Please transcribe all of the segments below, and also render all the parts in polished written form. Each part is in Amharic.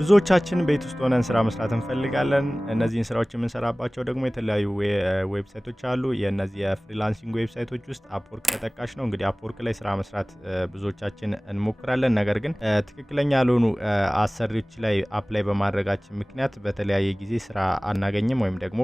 ብዙዎቻችን ቤት ውስጥ ሆነን ስራ መስራት እንፈልጋለን። እነዚህን ስራዎች የምንሰራባቸው ደግሞ የተለያዩ ዌብሳይቶች አሉ። የእነዚህ የፍሪላንሲንግ ዌብሳይቶች ውስጥ አፕወርክ ተጠቃሽ ነው። እንግዲህ አፕወርክ ላይ ስራ መስራት ብዙዎቻችን እንሞክራለን። ነገር ግን ትክክለኛ ያልሆኑ አሰሪዎች ላይ አፕላይ በማድረጋችን ምክንያት በተለያየ ጊዜ ስራ አናገኝም ወይም ደግሞ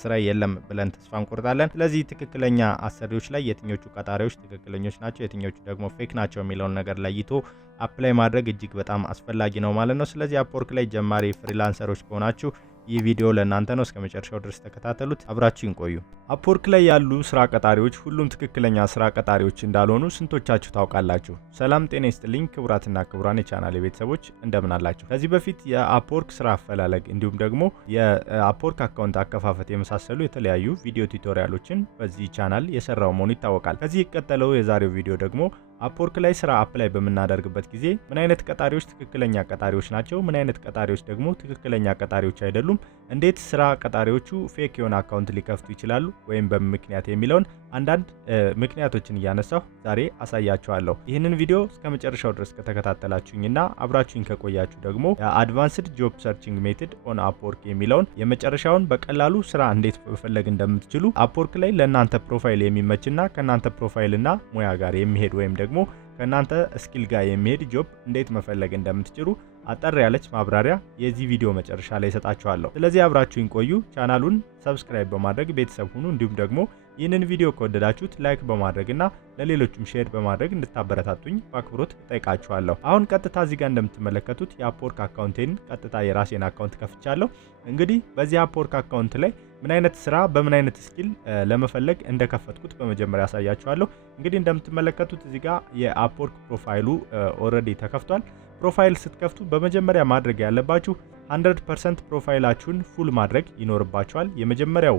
ስራ የለም ብለን ተስፋ እንቆርጣለን። ስለዚህ ትክክለኛ አሰሪዎች ላይ የትኞቹ ቀጣሪዎች ትክክለኞች ናቸው፣ የትኞቹ ደግሞ ፌክ ናቸው የሚለውን ነገር ለይቶ አፕላይ ማድረግ እጅግ በጣም አስፈላጊ ነው ማለት ነው። ስለዚህ አፕወርክ ላይ ጀማሪ ፍሪላንሰሮች ከሆናችሁ ይህ ቪዲዮ ለእናንተ ነው። እስከ መጨረሻው ድረስ ተከታተሉት፣ አብራችሁን ቆዩ። አፕወርክ ላይ ያሉ ስራ ቀጣሪዎች ሁሉም ትክክለኛ ስራ ቀጣሪዎች እንዳልሆኑ ስንቶቻችሁ ታውቃላችሁ? ሰላም ጤና ይስጥልኝ ክቡራትና ክቡራን የቻናሌ ቤተሰቦች እንደምን አላችሁ? ከዚህ በፊት የአፕወርክ ስራ አፈላለግ እንዲሁም ደግሞ የአፕወርክ አካውንት አከፋፈት የመሳሰሉ የተለያዩ ቪዲዮ ቱቶሪያሎችን በዚህ ቻናል የሰራው መሆኑ ይታወቃል። ከዚህ የቀጠለው የዛሬው ቪዲዮ ደግሞ አፕወርክ ላይ ስራ አፕላይ በምናደርግበት ጊዜ ምን አይነት ቀጣሪዎች ትክክለኛ ቀጣሪዎች ናቸው፣ ምን አይነት ቀጣሪዎች ደግሞ ትክክለኛ ቀጣሪዎች አይደሉም፣ እንዴት ስራ ቀጣሪዎቹ ፌክ የሆነ አካውንት ሊከፍቱ ይችላሉ ወይም በምክንያት የሚለውን አንዳንድ ምክንያቶችን እያነሳሁ ዛሬ አሳያችኋለሁ። ይህንን ቪዲዮ እስከ መጨረሻው ድረስ ከተከታተላችሁኝና አብራችሁኝ ከቆያችሁ ደግሞ አድቫንስድ ጆብ ሰርቺንግ ሜቶድ ኦን አፕወርክ የሚለውን የመጨረሻውን በቀላሉ ስራ እንዴት መፈለግ እንደምትችሉ አፕወርክ ላይ ለእናንተ ፕሮፋይል የሚመችና ከእናንተ ፕሮፋይልና ሙያ ጋር የሚሄድ ወይም ደግሞ ከእናንተ ስኪል ጋር የሚሄድ ጆብ እንዴት መፈለግ እንደምትችሉ አጠር ያለች ማብራሪያ የዚህ ቪዲዮ መጨረሻ ላይ ሰጣችኋለሁ። ስለዚህ አብራችሁኝ ቆዩ። ቻናሉን ሰብስክራይብ በማድረግ ቤተሰብ ሁኑ። እንዲሁም ደግሞ ይህንን ቪዲዮ ከወደዳችሁት ላይክ በማድረግና ለሌሎችም ሼር በማድረግ እንድታበረታቱኝ በአክብሮት ጠይቃችኋለሁ። አሁን ቀጥታ እዚህ ጋር እንደምትመለከቱት የአፕወርክ አካውንቴን ቀጥታ የራሴን አካውንት ከፍቻለሁ። እንግዲህ በዚህ አፕወርክ አካውንት ላይ ምን አይነት ስራ በምን አይነት ስኪል ለመፈለግ እንደከፈትኩት በመጀመሪያ ያሳያችኋለሁ። እንግዲህ እንደምትመለከቱት እዚህ ጋር የአፕወርክ ፕሮፋይሉ ኦልሬዲ ተከፍቷል። ፕሮፋይል ስትከፍቱ በመጀመሪያ ማድረግ ያለባችሁ 100% ፕሮፋይላችሁን ፉል ማድረግ ይኖርባችኋል። የመጀመሪያው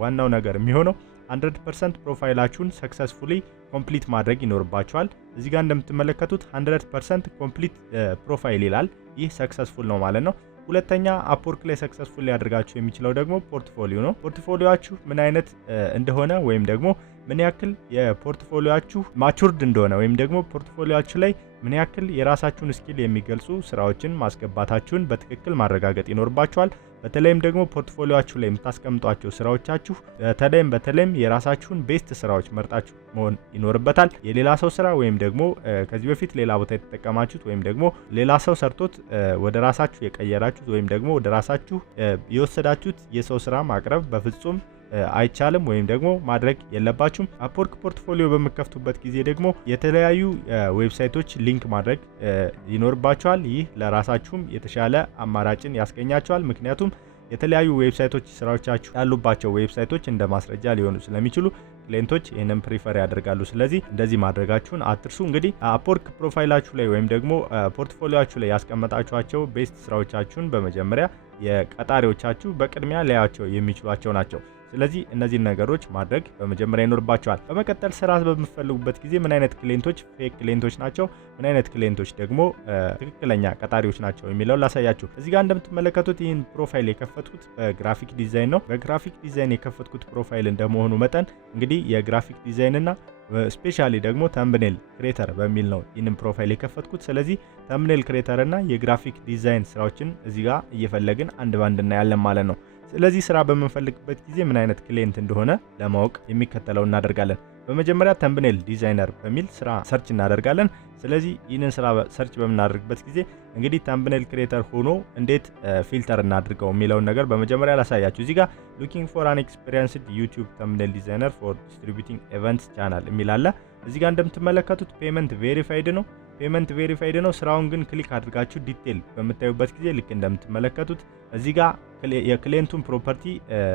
ዋናው ነገር የሚሆነው 100% ፕሮፋይላችሁን ሰክሰስፉሊ ኮምፕሊት ማድረግ ይኖርባችኋል። እዚህ ጋር እንደምትመለከቱት 100% ኮምፕሊት ፕሮፋይል ይላል። ይህ ሰክሰስፉል ነው ማለት ነው። ሁለተኛ አፕወርክ ላይ ሰክሰስፉል ሊያደርጋችሁ የሚችለው ደግሞ ፖርትፎሊዮ ነው። ፖርትፎሊዮአችሁ ምን አይነት እንደሆነ ወይም ደግሞ ምን ያክል የፖርትፎሊዮአችሁ ማቹርድ እንደሆነ ወይም ደግሞ ፖርትፎሊዮአችሁ ላይ ምን ያክል የራሳችሁን ስኪል የሚገልጹ ስራዎችን ማስገባታችሁን በትክክል ማረጋገጥ ይኖርባችኋል። በተለይም ደግሞ ፖርትፎሊዮአችሁ ላይ የምታስቀምጧቸው ስራዎቻችሁ በተለይም የራሳችሁን ቤስት ስራዎች መርጣችሁ መሆን ይኖርበታል። የሌላ ሰው ስራ ወይም ደግሞ ከዚህ በፊት ሌላ ቦታ የተጠቀማችሁት ወይም ደግሞ ሌላ ሰው ሰርቶት ወደ ራሳችሁ የቀየራችሁት ወይም ደግሞ ወደ ራሳችሁ የወሰዳችሁት የሰው ስራ ማቅረብ በፍጹም አይቻልም ወይም ደግሞ ማድረግ የለባችሁም። አፕወርክ ፖርትፎሊዮ በመከፍቱበት ጊዜ ደግሞ የተለያዩ ዌብሳይቶች ሊንክ ማድረግ ይኖርባችኋል። ይህ ለራሳችሁም የተሻለ አማራጭን ያስገኛችኋል። ምክንያቱም የተለያዩ ዌብሳይቶች ስራዎቻችሁ ያሉባቸው ዌብሳይቶች እንደ ማስረጃ ሊሆኑ ስለሚችሉ ክሊየንቶች ይህንን ፕሪፈር ያደርጋሉ። ስለዚህ እንደዚህ ማድረጋችሁን አትርሱ። እንግዲህ አፕወርክ ፕሮፋይላችሁ ላይ ወይም ደግሞ ፖርትፎሊዮአችሁ ላይ ያስቀመጣችኋቸው ቤስት ስራዎቻችሁን በመጀመሪያ የቀጣሪዎቻችሁ በቅድሚያ ሊያዩዋቸው የሚችሏቸው ናቸው። ስለዚህ እነዚህን ነገሮች ማድረግ በመጀመሪያ ይኖርባቸዋል። በመቀጠል ስራ በምትፈልጉበት ጊዜ ምን አይነት ክሊየንቶች ፌክ ክሊየንቶች ናቸው፣ ምን አይነት ክሊየንቶች ደግሞ ትክክለኛ ቀጣሪዎች ናቸው የሚለውን ላሳያችሁ። እዚህ ጋር እንደምትመለከቱት ይህን ፕሮፋይል የከፈትኩት በግራፊክ ዲዛይን ነው። በግራፊክ ዲዛይን የከፈትኩት ፕሮፋይል እንደመሆኑ መጠን እንግዲህ የግራፊክ ዲዛይን እና ስፔሻሊ ደግሞ ተምብኔል ክሬተር በሚል ነው ይህንን ፕሮፋይል የከፈትኩት። ስለዚህ ተምብኔል ክሬተር እና የግራፊክ ዲዛይን ስራዎችን እዚህ ጋር እየፈለግን አንድ ባንድ እናያለን ማለት ነው። ስለዚህ ስራ በምንፈልግበት ጊዜ ምን አይነት ክሊየንት እንደሆነ ለማወቅ የሚከተለው እናደርጋለን። በመጀመሪያ ተምብኔል ዲዛይነር በሚል ስራ ሰርች እናደርጋለን። ስለዚህ ይህንን ስራ ሰርች በምናደርግበት ጊዜ እንግዲህ ተምብኔል ክሬተር ሆኖ እንዴት ፊልተር እናድርገው የሚለውን ነገር በመጀመሪያ ላሳያችሁ። እዚህ ጋር ሉኪንግ ፎር አን ኤክስፒሪየንስድ ዩቲዩብ ተምብኔል ዲዛይነር ፎር ዲስትሪቢዩቲንግ ኢቨንትስ ቻናል የሚል አለ። እዚህ ጋር እንደምትመለከቱት ፔመንት ቬሪፋይድ ነው። ስራውን ግን ክሊክ አድርጋችሁ ዲቴል በምታዩበት ጊዜ ልክ እንደምትመለከቱት እዚህ ጋር የክሊየንቱን ፕሮፐርቲ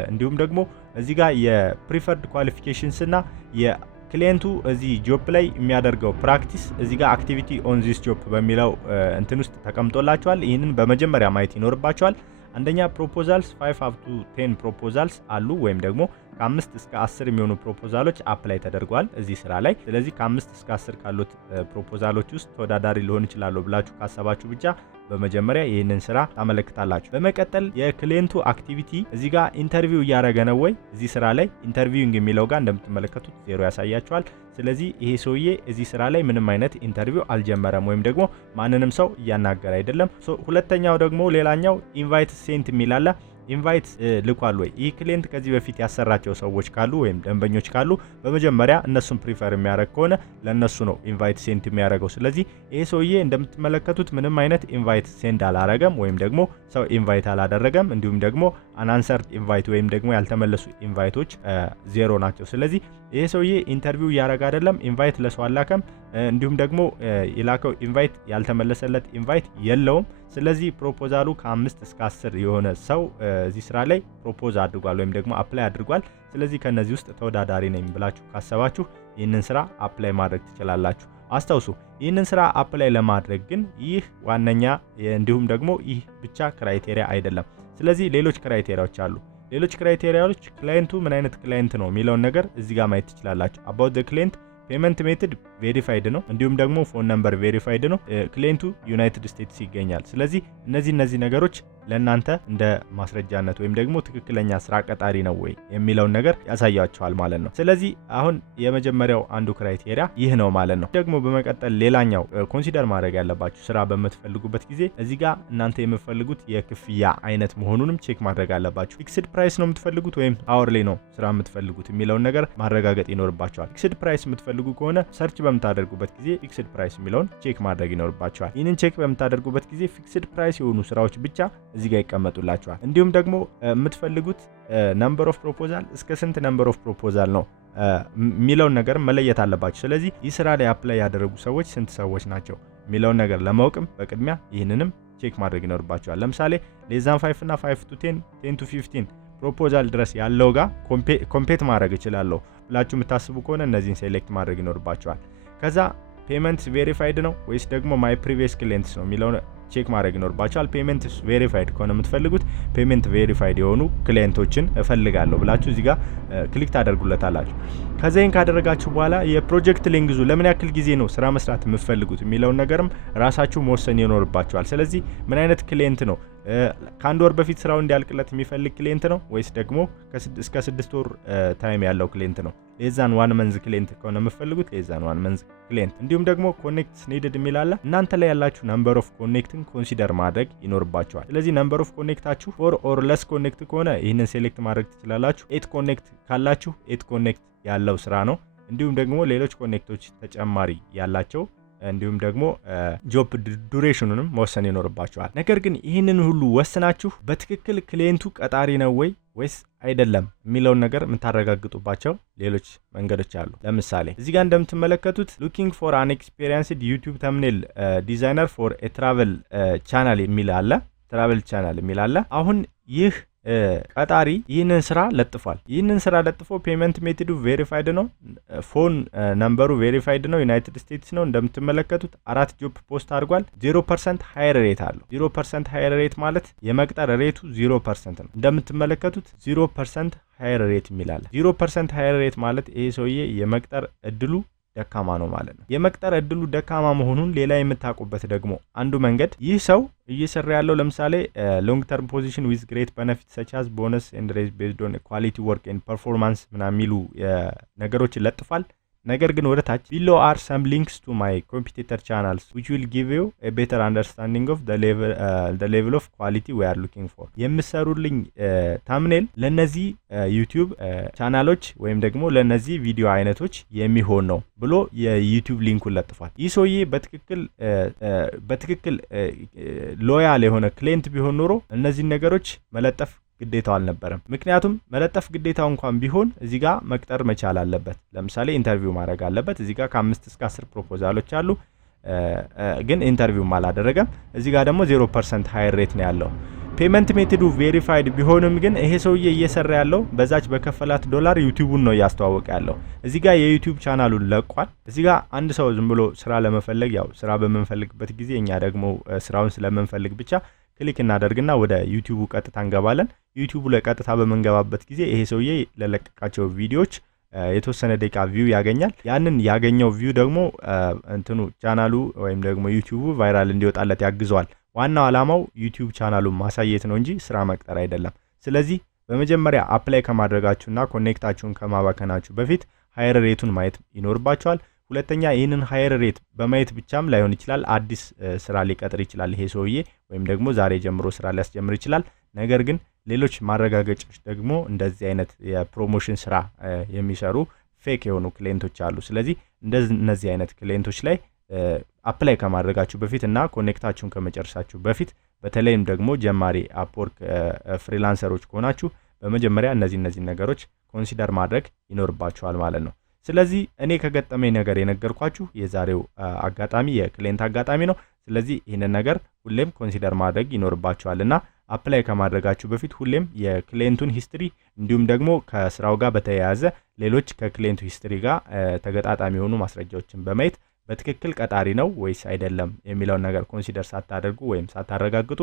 እንዲሁም ደግሞ እዚህ ጋር የፕሪፈርድ ኳሊፊኬሽንስ እና የክሊየንቱ እዚህ ጆብ ላይ የሚያደርገው ፕራክቲስ እዚህ ጋር አክቲቪቲ ኦን ዚስ ጆብ በሚለው እንትን ውስጥ ተቀምጦላችኋል። ይህንን በመጀመሪያ ማየት ይኖርባችኋል። አንደኛ ፕሮፖዛልስ 5 up to 10 ፕሮፖዛልስ አሉ ወይም ደግሞ ከ5 እስከ 10 የሚሆኑ ፕሮፖዛሎች አፕላይ ተደርጓል እዚህ ስራ ላይ። ስለዚህ ከ5 እስከ 10 ካሉት ፕሮፖዛሎች ውስጥ ተወዳዳሪ ሊሆን ይችላል ብላችሁ ካሰባችሁ ብቻ በመጀመሪያ ይህንን ስራ ታመለክታላችሁ። በመቀጠል የክሊየንቱ አክቲቪቲ እዚህ ጋር ኢንተርቪው እያደረገ ነው ወይ? እዚህ ስራ ላይ ኢንተርቪዊንግ የሚለው ጋር እንደምትመለከቱት 0 ያሳያችኋል። ስለዚህ ይሄ ሰውዬ እዚህ ስራ ላይ ምንም አይነት ኢንተርቪው አልጀመረም ወይም ደግሞ ማንንም ሰው እያናገረ አይደለም። ሁለተኛው ደግሞ ሌላኛው ኢንቫይት ሴንት የሚላለ ኢንቫይት ልኳል ወይ? ይህ ክሊየንት ከዚህ በፊት ያሰራቸው ሰዎች ካሉ ወይም ደንበኞች ካሉ በመጀመሪያ እነሱን ፕሪፈር የሚያደርግ ከሆነ ለነሱ ነው ኢንቫይት ሴንት የሚያደርገው። ስለዚህ ይሄ ሰውዬ እንደምትመለከቱት ምንም አይነት ኢንቫይት ሴንድ አላረገም ወይም ደግሞ ሰው ኢንቫይት አላደረገም። እንዲሁም ደግሞ አናንሰርድ ኢንቫይት ወይም ደግሞ ያልተመለሱ ኢንቫይቶች 0 ናቸው። ስለዚህ ይሄ ሰውዬ ኢንተርቪው እያደረገ አይደለም፣ ኢንቫይት ለሰው አላከም፣ እንዲሁም ደግሞ የላከው ኢንቫይት ያልተመለሰለት ኢንቫይት የለውም። ስለዚህ ፕሮፖዛሉ ከ5 እስከ 10 የሆነ ሰው እዚህ ስራ ላይ ፕሮፖዝ አድርጓል ወይም ደግሞ አፕላይ አድርጓል። ስለዚህ ከነዚህ ውስጥ ተወዳዳሪ ነኝ ብላችሁ ካሰባችሁ ይህንን ስራ አፕላይ ማድረግ ትችላላችሁ። አስታውሱ፣ ይህንን ስራ አፕላይ ለማድረግ ግን ይህ ዋነኛ እንዲሁም ደግሞ ይህ ብቻ ክራይቴሪያ አይደለም። ስለዚህ ሌሎች ክራይቴሪያዎች አሉ። ሌሎች ክራይቴሪያዎች ክላይንቱ ምን አይነት ክላይንት ነው የሚለውን ነገር እዚህ ጋር ማየት ትችላላችሁ። አባውት ዘ ክላይንት ፔመንት ሜትድ ቬሪፋይድ ነው፣ እንዲሁም ደግሞ ፎን ነምበር ቬሪፋይድ ነው። ክላይንቱ ዩናይትድ ስቴትስ ይገኛል። ስለዚህ እነዚህ ነገሮች ለእናንተ እንደ ማስረጃነት ወይም ደግሞ ትክክለኛ ስራ ቀጣሪ ነው ወይ የሚለውን ነገር ያሳያችኋል ማለት ነው። ስለዚህ አሁን የመጀመሪያው አንዱ ክራይቴሪያ ይህ ነው ማለት ነው። ደግሞ በመቀጠል ሌላኛው ኮንሲደር ማድረግ ያለባችሁ ስራ በምትፈልጉበት ጊዜ እዚህ ጋር እናንተ የምትፈልጉት የክፍያ አይነት መሆኑንም ቼክ ማድረግ አለባችሁ። ፊክስድ ፕራይስ ነው የምትፈልጉት ወይም አወርሊ ነው ስራ የምትፈልጉት የሚለውን ነገር ማረጋገጥ ይኖርባችኋል። ፊክስድ ፕራይስ የምትፈልጉ ከሆነ ሰርች በምታደርጉበት ጊዜ ፊክስድ ፕራይስ የሚለውን ቼክ ማድረግ ይኖርባችኋል። ይህንን ቼክ በምታደርጉበት ጊዜ ፊክስድ ፕራይስ የሆኑ ስራዎች ብቻ እዚህ ጋር ይቀመጡላችኋል። እንዲሁም ደግሞ የምትፈልጉት ነምበር ኦፍ ፕሮፖዛል እስከ ስንት ነምበር ኦፍ ፕሮፖዛል ነው የሚለውን ነገር መለየት አለባችሁ። ስለዚህ ይህ ስራ ላይ አፕላይ ያደረጉ ሰዎች ስንት ሰዎች ናቸው የሚለውን ነገር ለማወቅም በቅድሚያ ይህንንም ቼክ ማድረግ ይኖርባችኋል። ለምሳሌ ሌዛን 5 እና 5 to 10 10 to 15 ፕሮፖዛል ድረስ ያለው ጋር ኮምፔት ማድረግ እችላለሁ ብላችሁ የምታስቡ ከሆነ እነዚህን ሴሌክት ማድረግ ይኖርባችኋል። ከዛ ፔመንት ቬሪፋይድ ነው ወይስ ደግሞ ማይ ፕሪቪየስ ክሊየንትስ ነው የሚለውን ቼክ ማድረግ ይኖርባችኋል። ፔመንት ቬሪፋይድ ከሆነ የምትፈልጉት ፔመንት ቬሪፋይድ የሆኑ ክሊየንቶችን እፈልጋለሁ ብላችሁ እዚህ ጋር ክሊክ ታደርጉለታላችሁ። ከዛይን ካደረጋችሁ በኋላ የፕሮጀክት ሌንግዙ ለምን ያክል ጊዜ ነው ስራ መስራት የምትፈልጉት የሚለውን ነገርም ራሳችሁ መወሰን ይኖርባችኋል። ስለዚህ ምን አይነት ክሊየንት ነው ከአንድ ወር በፊት ስራው እንዲያልቅለት የሚፈልግ ክሊየንት ነው ወይስ ደግሞ እስከ 6 ወር ታይም ያለው ክሊየንት ነው? ሌዛን 1 መንዝ ክሊየንት ከሆነ የምትፈልጉት ሌዛን 1 መንዝ ክሊየንት። እንዲሁም ደግሞ ኮኔክትስ ኒድድ የሚላለ እናንተ ላይ ያላችሁ ነምበር ኦፍ ኮኔክትን ኮንሲደር ማድረግ ይኖርባችኋል። ስለዚህ ነምበር ኦፍ ኮኔክታችሁ 4 ኦር ለስ ኮኔክት ከሆነ ይህንን ሴሌክት ማድረግ ትችላላችሁ። 8 ኮኔክት ካላችሁ 8 ኮኔክት ያለው ስራ ነው። እንዲሁም ደግሞ ሌሎች ኮኔክቶች ተጨማሪ ያላቸው እንዲሁም ደግሞ ጆብ ዱሬሽኑንም መወሰን ይኖርባችኋል። ነገር ግን ይህንን ሁሉ ወስናችሁ በትክክል ክሊየንቱ ቀጣሪ ነው ወይስ አይደለም የሚለውን ነገር የምታረጋግጡባቸው ሌሎች መንገዶች አሉ። ለምሳሌ እዚህ ጋር እንደምትመለከቱት ሉኪንግ ፎር አን ኤክስፔሪየንስድ ዩቲዩብ ተምኔል ዲዛይነር ፎር ኤ ትራቨል ቻናል የሚል አለ። ትራቨል ቻናል የሚል አለ። አሁን ይህ ቀጣሪ ይህንን ስራ ለጥፏል። ይህንን ስራ ለጥፎ ፔመንት ሜቶዱ ቬሪፋይድ ነው፣ ፎን ነምበሩ ቬሪፋይድ ነው፣ ዩናይትድ ስቴትስ ነው። እንደምትመለከቱት 4 ጆብ ፖስት አድርጓል። 0% ሃየር ሬት አለው። 0% ሃየር ሬት ማለት የመቅጠር ሬቱ 0% ነው። እንደምትመለከቱት 0% ሃየር ሬት የሚላል 0% ሃየር ሬት ማለት ይሄ ሰውዬ የመቅጠር እድሉ ደካማ ነው ማለት ነው። የመቅጠር እድሉ ደካማ መሆኑን ሌላ የምታውቁበት ደግሞ አንዱ መንገድ ይህ ሰው እየሰራ ያለው ለምሳሌ ሎንግ ተርም ፖዚሽን ዊዝ ግሬት ቤኔፊት ሰች አዝ ቦነስ ኤንድ ሬዝ ቤዝድ ኦን ኳሊቲ ወርክ ኤንድ ፐርፎርማንስ ምናምን የሚሉ ነገሮች ይለጥፋል። ነገር ግን ወደ ታች below are some links to my competitor channels which will give you a better understanding of the level of quality we are looking for የምሰሩልኝ ታምኔል ለነዚህ ዩቲዩብ ቻናሎች ወይም ደግሞ ለነዚህ ቪዲዮ አይነቶች የሚሆን ነው ብሎ የዩቲዩብ ሊንኩን ለጥፏል። ይህ ሰውዬ በትክክል ሎያል የሆነ ክሊየንት ቢሆን ኖሮ እነዚህ ነገሮች መለጠፍ ግዴታው አልነበረም። ምክንያቱም መለጠፍ ግዴታው እንኳን ቢሆን እዚህ ጋር መቅጠር መቻል አለበት። ለምሳሌ ኢንተርቪው ማድረግ አለበት። እዚህ ጋር ከ5 እስከ 10 ፕሮፖዛሎች አሉ፣ ግን ኢንተርቪውም አላደረገም። እዚህ ጋር ደግሞ 0% ሃየር ሬት ነው ያለው። ፔመንት ሜቶዱ ቬሪፋይድ ቢሆንም ግን ይሄ ሰውዬ እየሰራ ያለው በዛች በከፈላት ዶላር ዩቲዩቡን ነው እያስተዋወቀ ያለው። እዚህ ጋር የዩቲዩብ ቻናሉን ለቋል። እዚህ ጋር አንድ ሰው ዝም ብሎ ስራ ለመፈለግ ያው ስራ በምንፈልግበት ጊዜ እኛ ደግሞ ስራውን ስለምንፈልግ ብቻ ክሊክ እናደርግና ወደ ዩቲዩቡ ቀጥታ እንገባለን። ዩቲዩቡ ላይ ቀጥታ በመንገባበት ጊዜ ይሄ ሰውዬ ለለቀቃቸው ቪዲዮዎች የተወሰነ ደቂቃ ቪው ያገኛል። ያንን ያገኘው ቪው ደግሞ እንትኑ ቻናሉ ወይም ደግሞ ዩቲዩቡ ቫይራል እንዲወጣለት ያግዘዋል። ዋናው ዓላማው ዩቲዩብ ቻናሉን ማሳየት ነው እንጂ ስራ መቅጠር አይደለም። ስለዚህ በመጀመሪያ አፕላይ ከማድረጋችሁና ኮኔክታችሁን ከማባከናችሁ በፊት ሃየር ሬቱን ማየት ይኖርባችኋል። ሁለተኛ ይህንን ሃየር ሬት በማየት ብቻም ላይሆን ይችላል፣ አዲስ ስራ ሊቀጥር ይችላል ይሄ ሰውዬ ወይም ደግሞ ዛሬ ጀምሮ ስራ ሊያስጀምር ይችላል። ነገር ግን ሌሎች ማረጋገጫዎች ደግሞ እንደዚህ አይነት የፕሮሞሽን ስራ የሚሰሩ ፌክ የሆኑ ክሊየንቶች አሉ። ስለዚህ እነዚህ አይነት ክሊየንቶች ላይ አፕላይ ከማድረጋችሁ በፊት እና ኮኔክታችሁን ከመጨረሳችሁ በፊት በተለይም ደግሞ ጀማሪ አፕወርክ ፍሪላንሰሮች ከሆናችሁ በመጀመሪያ እነዚህ ነገሮች ኮንሲደር ማድረግ ይኖርባችኋል ማለት ነው። ስለዚህ እኔ ከገጠመኝ ነገር የነገርኳችሁ የዛሬው አጋጣሚ የክሊየንት አጋጣሚ ነው። ስለዚህ ይህንን ነገር ሁሌም ኮንሲደር ማድረግ ይኖርባችኋልና አፕላይ ከማድረጋችሁ በፊት ሁሌም የክሊየንቱን ሂስትሪ እንዲሁም ደግሞ ከስራው ጋር በተያያዘ ሌሎች ከክሊየንቱ ሂስትሪ ጋር ተገጣጣሚ የሆኑ ማስረጃዎችን በማየት በትክክል ቀጣሪ ነው ወይስ አይደለም የሚለውን ነገር ኮንሲደር ሳታደርጉ ወይም ሳታረጋግጡ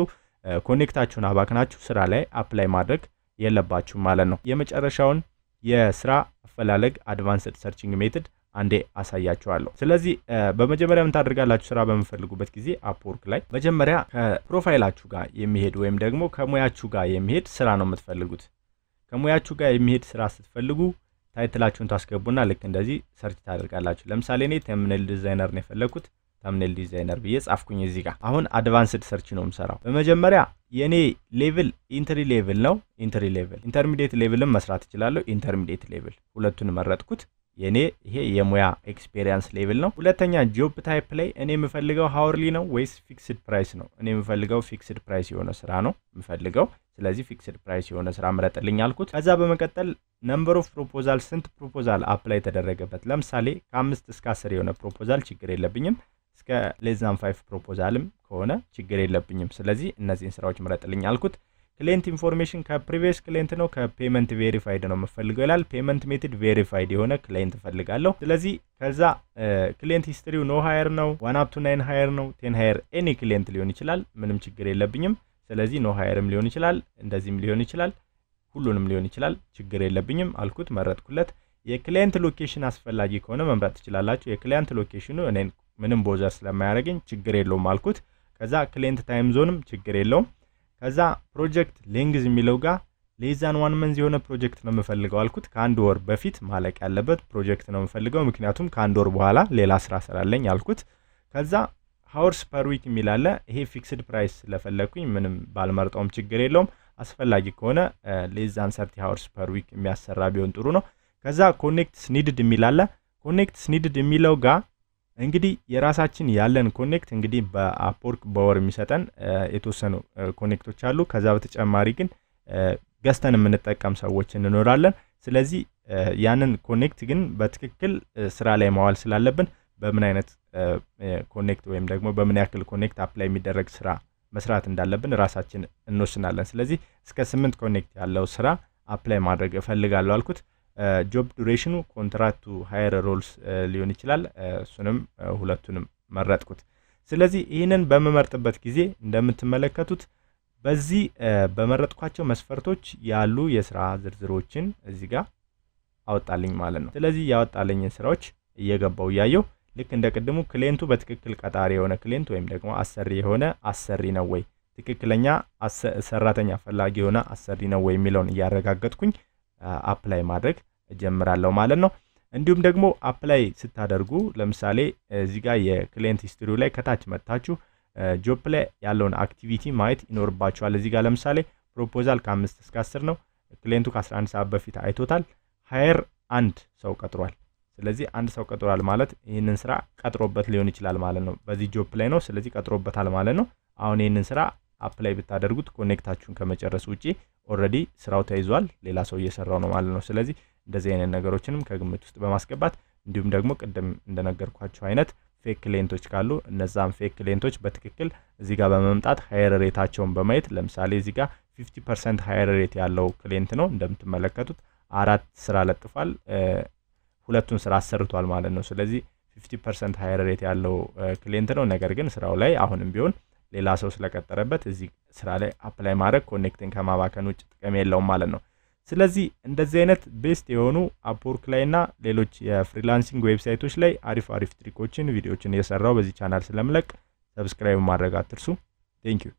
ኮኔክታችሁን አባክናችሁ ስራ ላይ አፕላይ ማድረግ የለባችሁም ማለት ነው። የመጨረሻውን የስራ አፈላለግ አድቫንስድ ሰርቺንግ ሜትድ አንዴ አሳያችኋለሁ። ስለዚህ በመጀመሪያ ምን ታደርጋላችሁ? ስራ በምፈልጉበት ጊዜ አፕወርክ ላይ መጀመሪያ ከፕሮፋይላችሁ ጋር የሚሄድ ወይም ደግሞ ከሙያችሁ ጋር የሚሄድ ስራ ነው የምትፈልጉት። ከሙያችሁ ጋር የሚሄድ ስራ ስትፈልጉ ታይትላችሁን ታስገቡና ልክ እንደዚህ ሰርች ታደርጋላችሁ። ለምሳሌ እኔ ተምኔል ዲዛይነር ነው የፈለኩት። ተምኔል ዲዛይነር ብዬ ጻፍኩኝ እዚህ ጋር። አሁን አድቫንስድ ሰርች ነው የምሰራው። በመጀመሪያ የኔ ሌቭል ኢንትሪ ሌቭል ነው። ኢንትሪ ሌቭል ኢንተርሚዲየት ሌቭልም መስራት እችላለሁ። ኢንተርሚዲየት ሌቭል ሁለቱን መረጥኩት። የኔ ይሄ የሙያ ኤክስፔሪየንስ ሌቭል ነው። ሁለተኛ ጆብ ታይፕ ላይ እኔ የምፈልገው ሃወርሊ ነው ወይስ ፊክስድ ፕራይስ ነው? እኔ የምፈልገው ፊክስድ ፕራይስ የሆነ ስራ ነው የምፈልገው። ስለዚህ ፊክስድ ፕራይስ የሆነ ስራ ምረጥልኝ አልኩት። ከዛ በመቀጠል ነምበር ኦፍ ፕሮፖዛል፣ ስንት ፕሮፖዛል አፕላይ ተደረገበት። ለምሳሌ ከ5 እስከ 10 የሆነ ፕሮፖዛል ችግር የለብኝም። እስከ ሌዛን 5 ፕሮፖዛልም ከሆነ ችግር የለብኝም። ስለዚህ እነዚህን ስራዎች ምረጥልኝ አልኩት። ክሊየንት ኢንፎርሜሽን ከፕሪቪየስ ክሊየንት ነው ከፔመንት ቬሪፋይድ ነው የምፈልገው ይላል። ፔመንት ሜትድ ቬሪፋይድ የሆነ ክሊየንት እፈልጋለሁ። ስለዚህ ከዛ ክሊየንት ሂስትሪው ኖ ሃየር ነው፣ 1 up to 9 ሃየር ነው፣ 10 ሃየር ኤኒ ክሊየንት ሊሆን ይችላል። ምንም ችግር የለብኝም። ስለዚህ ኖ ሃየርም ሊሆን ይችላል፣ እንደዚህም ሊሆን ይችላል፣ ሁሉንም ሊሆን ይችላል፣ ችግር የለብኝም አልኩት፣ መረጥኩለት። የክሊየንት ሎኬሽን አስፈላጊ ከሆነ መምረጥ ትችላላችሁ። የክሊየንት ሎኬሽኑ እኔን ምንም ቦዘር ስለማያደርገኝ ችግር የለውም አልኩት። ከዛ ክሊየንት ታይም ዞንም ችግር የለውም። ከዛ ፕሮጀክት ሌንግዝ የሚለው ጋር ሌዛን 1 መንዝ የሆነ ፕሮጀክት ነው የምፈልገው አልኩት። ከአንድ ወር በፊት ማለቅ ያለበት ፕሮጀክት ነው የምፈልገው፣ ምክንያቱም ከአንድ ወር በኋላ ሌላ ስራ ስላለኝ አልኩት። ከዛ ሃወርስ ፐር ዊክ የሚል አለ። ይሄ ፊክስድ ፕራይስ ስለፈለኩኝ ምንም ባልመርጠውም ችግር የለውም። አስፈላጊ ከሆነ ሌዛን 30 ሃወርስ ፐር ዊክ የሚያሰራ ቢሆን ጥሩ ነው። ከዛ ኮኔክትስ ኒድድ የሚል አለ። ኮኔክትስ ኒድድ የሚለው ጋር እንግዲህ የራሳችን ያለን ኮኔክት እንግዲህ በአፕወርክ በወር የሚሰጠን የተወሰኑ ኮኔክቶች አሉ። ከዛ በተጨማሪ ግን ገዝተን የምንጠቀም ሰዎች እንኖራለን። ስለዚህ ያንን ኮኔክት ግን በትክክል ስራ ላይ ማዋል ስላለብን በምን አይነት ኮኔክት ወይም ደግሞ በምን ያክል ኮኔክት አፕላይ የሚደረግ ስራ መስራት እንዳለብን ራሳችን እንወስናለን። ስለዚህ እስከ 8 ኮኔክት ያለው ስራ አፕላይ ማድረግ እፈልጋለሁ አልኩት። ጆብ ዱሬሽኑ ኮንትራክቱ ሃየር ሮልስ ሊሆን ይችላል። እሱንም ሁለቱንም መረጥኩት። ስለዚህ ይህንን በመመርጥበት ጊዜ እንደምትመለከቱት በዚህ በመረጥኳቸው መስፈርቶች ያሉ የስራ ዝርዝሮችን እዚህ ጋር አወጣልኝ ማለት ነው። ስለዚህ ያወጣልኝን ስራዎች እየገባው እያየው ልክ እንደ ቅድሙ ክሊየንቱ በትክክል ቀጣሪ የሆነ ክሊየንት ወይም ደግሞ አሰሪ የሆነ አሰሪ ነው ወይ፣ ትክክለኛ ሰራተኛ ፈላጊ የሆነ አሰሪ ነው ወይ የሚለውን እያረጋገጥኩኝ አፕላይ ማድረግ እጀምራለሁ ማለት ነው። እንዲሁም ደግሞ አፕላይ ስታደርጉ ለምሳሌ እዚህ ጋር የክሊየንት ሂስትሪው ላይ ከታች መጣችሁ ጆብ ላይ ያለውን አክቲቪቲ ማየት ይኖርባችኋል። እዚህ ጋር ለምሳሌ ፕሮፖዛል ከ5 እስከ 10 ነው። ክሊየንቱ ከ11 ሰዓት በፊት አይቶታል። ሃየር አንድ ሰው ቀጥሯል። ስለዚህ አንድ ሰው ቀጥሯል ማለት ይህንን ስራ ቀጥሮበት ሊሆን ይችላል ማለት ነው። በዚህ ጆብ ላይ ነው። ስለዚህ ቀጥሮበታል ማለት ነው። አሁን ይህንን ስራ አፕላይ ብታደርጉት ኮኔክታችሁን ከመጨረስ ውጪ ኦልሬዲ ስራው ተይዟል፣ ሌላ ሰው እየሰራው ነው ማለት ነው። ስለዚህ እንደዚህ አይነት ነገሮችንም ከግምት ውስጥ በማስገባት እንዲሁም ደግሞ ቅድም እንደነገርኳችሁ አይነት ፌክ ክሊየንቶች ካሉ እነዛም ፌክ ክሊየንቶች በትክክል እዚህ ጋር በመምጣት ሃየር ሬታቸውን በማየት ለምሳሌ እዚህ ጋር 50% ሃየር ሬት ያለው ክሊየንት ነው እንደምትመለከቱት 4 ስራ ለጥፏል፣ ሁለቱን ስራ አሰርቷል ማለት ነው። ስለዚህ 50% ሃየር ሬት ያለው ክሊየንት ነው። ነገር ግን ስራው ላይ አሁንም ቢሆን ሌላ ሰው ስለቀጠረበት እዚህ ስራ ላይ አፕላይ ማድረግ ኮኔክትን ከማባከን ውጭ ጥቅም የለውም ማለት ነው። ስለዚህ እንደዚህ አይነት ቤስት የሆኑ አፕወርክ ላይ እና ሌሎች የፍሪላንሲንግ ዌብሳይቶች ላይ አሪፍ ትሪኮችን ቪዲዮዎችን እየሰራው በዚህ ቻናል ስለምለቅ ሰብስክራይብ ማድረግ አትርሱ። ቴንክ ዩ